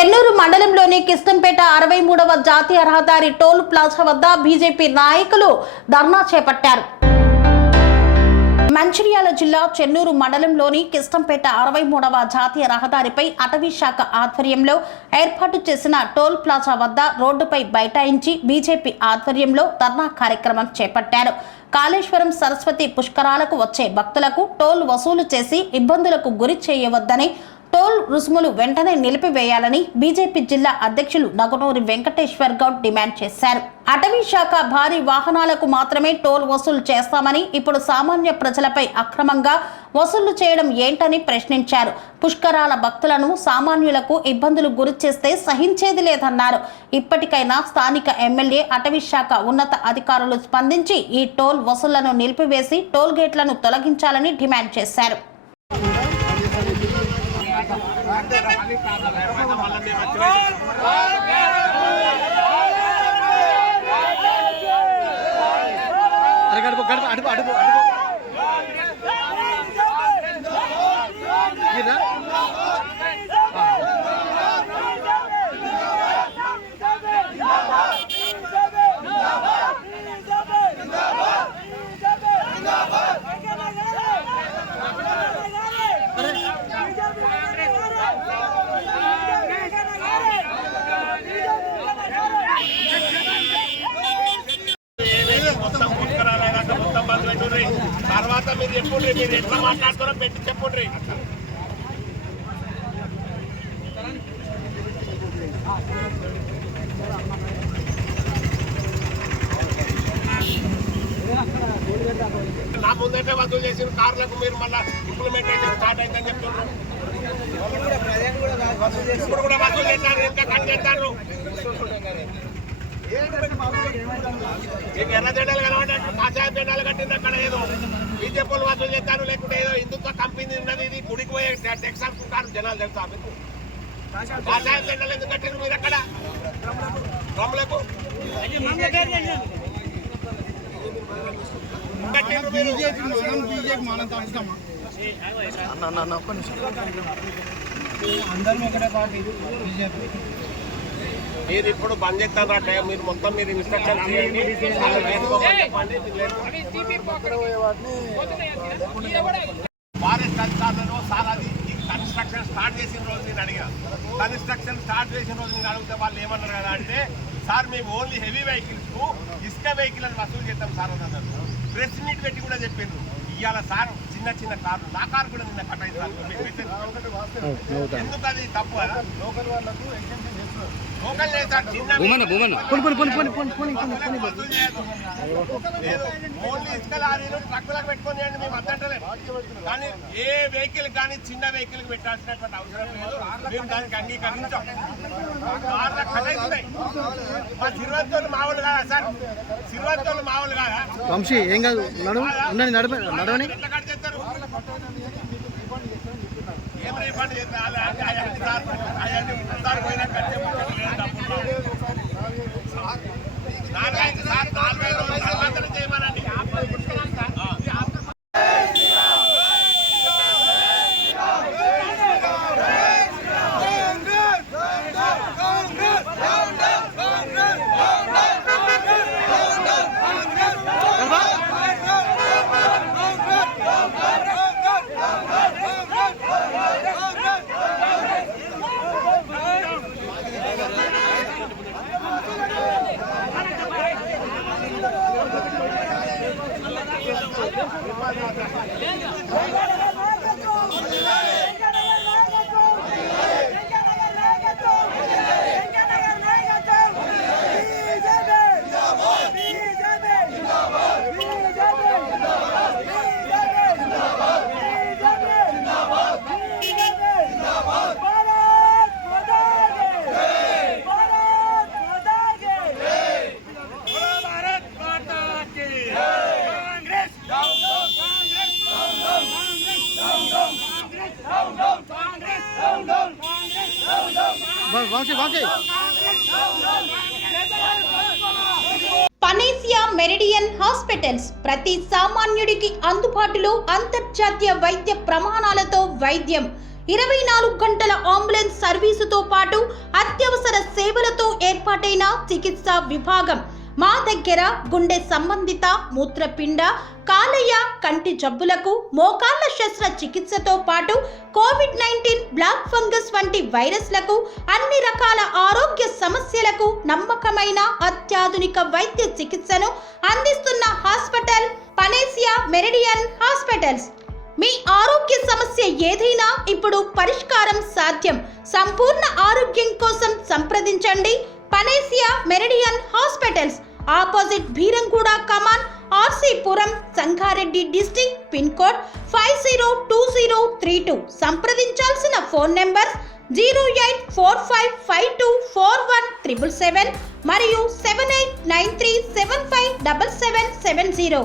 చెన్నూరు మండలంలోని కిష్టంపేట 63వ జాతీయ రహదారి టోల్ ప్లాజా వద్ద బీజేపీ నాయకులు ధర్నా చేపట్టారు. మంచిర్యాల జిల్లా చెన్నూరు మండలంలోని కిష్టంపేట 63వ జాతీయ రహదారిపై అటవీ శాఖ ఆధ్వర్యంలో ఏర్పాటు చేసిన టోల్ ప్లాజా వద్ద రోడ్డుపై బైఠాయించి బీజేపీ ఆధ్వర్యంలో ధర్నా కార్యక్రమం చేపట్టారు. కాళేశ్వరం సరస్వతి పుష్కరాలకు వచ్చే భక్తులకు టోల్ వసూలు చేసి ఇబ్బందులకు గురి చేయవద్దని, టోల్ రుసుములు వెంటనే నిలిపివేయాలని బీజేపీ జిల్లా అధ్యక్షులు నగనూరి వెంకటేశ్వర్ గౌడ్ డిమాండ్ చేశారు. అటవీ శాఖ భారీ వాహనాలకు మాత్రమే టోల్ వసూలు చేస్తామని, ఇప్పుడు సామాన్య ప్రజలపై అక్రమంగా వసూలు చేయడం ఏంటని ప్రశ్నించారు. పుష్కరాల భక్తులను సామాన్యులకు ఇబ్బందులు గురి చేస్తే సహించేది లేదన్నారు. ఇప్పటికైనా స్థానిక ఎమ్మెల్యే, అటవీ శాఖ ఉన్నత అధికారులు స్పందించి ఈ టోల్ వసూళ్లను నిలిపివేసి టోల్ గేట్లను తొలగించాలని డిమాండ్ చేశారు. తర్వాత మీరు చెప్పుండ్రి, మీరు ఎట్లా మాట్లాడుతారో పెట్టి చెప్పుండ్రి. నా ముందంటే వసూలు చేసిన కార్లకు మీరు మళ్ళీ ఇంప్లిమెంటేషన్ స్టార్ట్ అయిందని చెప్తున్నారు. ఇప్పుడు కూడా వసూలు చేశారు, ఇంకా కట్ చేస్తారు. మీకు ఎర్ర జెండాలు కనబడ్డా కాషాయ జెండాలు కట్టింది అక్కడ ఏదో బీజేపీలు వసూలు చేస్తారు, లేకుంటే ఏదో హిందుత్వ కంపెనీ ఉన్నది, ఇది గుడికి పోయే టెక్స్ అనుకుంటారు జనాలు. తెలుసా మీకు కాషాయ జెండాలు ఎందుకు కట్టారు మీరు అక్కడ డ్రమ్లకు కట్టారు మీరు? మీరు ఇప్పుడు బంద్ చేస్తారా? మీరు మొత్తం మీరు ఇన్స్ట్రక్షన్ చేయండి, ఫారెస్ట్ అధికారులను సార్ ఈ కన్స్ట్రక్షన్ స్టార్ట్ చేసిన రోజు నేను అడిగా. కన్స్ట్రక్షన్ స్టార్ట్ చేసిన రోజు నేను అడిగితే వాళ్ళు ఏమన్నారు కదా అంటే, సార్ మేము ఓన్లీ హెవీ వెహికల్స్ కు ఇసుక వెహికల్ అని వసూలు చేద్దాం సార్ అని అన్నారు. ప్రెస్ మీట్ పెట్టి కూడా చెప్పిండ్రు. ఇవాళ సార్ చిన్న చిన్న కార్లు, నా కారు కూడా నిన్న కట్ అయింది సార్. ఎందుకు అది తప్పు కదా? లోకల్ వాళ్ళకు లోకల్ లేదు సార్, చిన్న ఓన్లీ ఇసుక లారీలు ట్రక్కులకు పెట్టుకొని అండి మేము అద్దంటలేదు. కానీ ఏ వెహికల్ కానీ చిన్న వెహికల్ పెట్టాల్సినటువంటి అవసరం లేదు. మేము దానికి అంగీకరించాం. కార్లకు కట్ అవుతున్నాయి. మా సిరివంతులు మామూలు కాదా సార్? సిరివంతులు మామూలు కాదా? ఏం కాదు, నడవని ఎట్లా కట్ చేస్తారు? ఏం రీఫండ్ చేస్తారు? సార్ పోయినా కట్ చేయమనండి. పనేసియా మెరిడియన్ హాస్పిటల్స్ ప్రతి సామాన్యుడికి అందుబాటులో అంతర్జాతీయ వైద్య ప్రమాణాలతో వైద్యం. 24 గంటల అంబులెన్స్ సర్వీసుతో పాటు అత్యవసర సేవలతో ఏర్పాటైన చికిత్సా విభాగం. మా దగ్గర గుండె సంబంధిత, మూత్రపిండ, కాలేయ, కంటి జబ్బులకు, మోకాళ్ల శస్త్ర చికిత్సతో పాటు కోవిడ్-19, బ్లాక్ ఫంగస్ వంటి వైరస్లకు, అన్ని రకాల ఆరోగ్య సమస్యలకు నమ్మకమైన అత్యాధునిక వైద్య చికిత్సను అందిస్తున్న హాస్పిటల్ పనేసియా మెరిడియన్ హాస్పిటల్స్. మీ ఆరోగ్య సమస్య ఏదైనా ఇప్పుడు పరిష్కారం సాధ్యం. సంపూర్ణ ఆరోగ్యం కోసం సంప్రదించండి panacea meridian hospitals. Opposite Beeramguda కమాన్, RC Puram, Sangareddy district. Pin code 502032. సంప్రదించాల్సిన ఫోన్ నెంబర్ 0845524177 మరియు 7893757770.